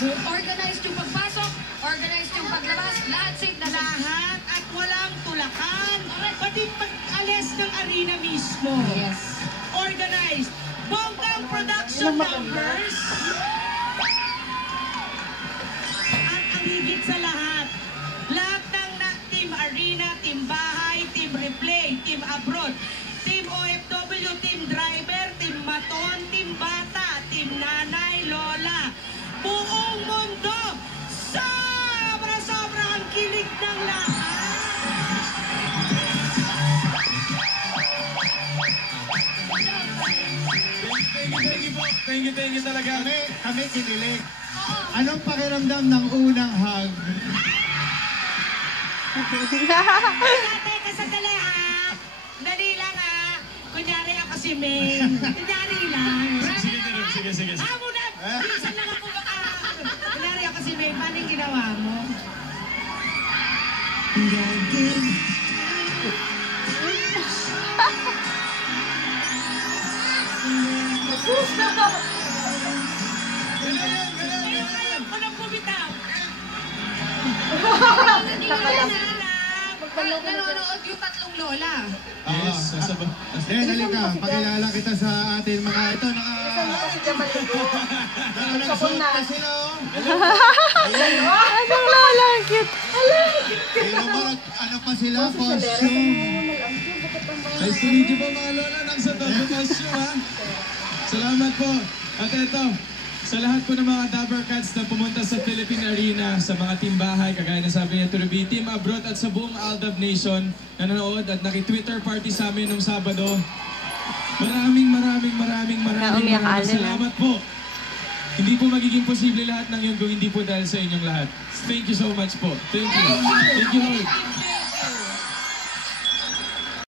Organized yung pagpasok, organized yung paglabas, lahat safe na lahat at walang tulakan. Pati pag-alis ng arena mismo. Yes. Organized. Bonggang production numbers. At ang higit sa lahat ng team arena, team bahay, team replay, team abroad, team OFW, team driver, team maton, team bata, team nanay, lola. Buong mundo, sobra-sobra ang kilig ng lahat. Thank you talaga. Kami kinilig. Anong pakiramdam ng unang hug? Teka, sandali ha. Dali lang ha. Kunyari ako si May. Kunyari lang. Sige. Muna, bilisan lang ako baka. Kunyari ako si May. Paano yung ginawa mo? Ngayon ko lang bumitaw. Nanonood yung tatlong lola. Yes, Dali ka, pakilala kita sa atin mga ito. Nagsuot na sila oh. Anong lola? Cute. Pero ano pa sila? Costume. Nice to meet you po mga lola. Nagsuot costume ha. Salamat po. At ito, sa lahat po ng mga Dabber Cats na pumunta sa Philippine Arena, sa mga team bahay, kagaya na sabi niya Turubi, team abroad at sa buong Aldab Nation na nanood at naki-Twitter party sa amin nung Sabado. Maraming salamat po. Hindi po magiging posible lahat ng yun kung hindi po dahil sa inyong lahat. Thank you so much po. Thank you. Thank you, Lord.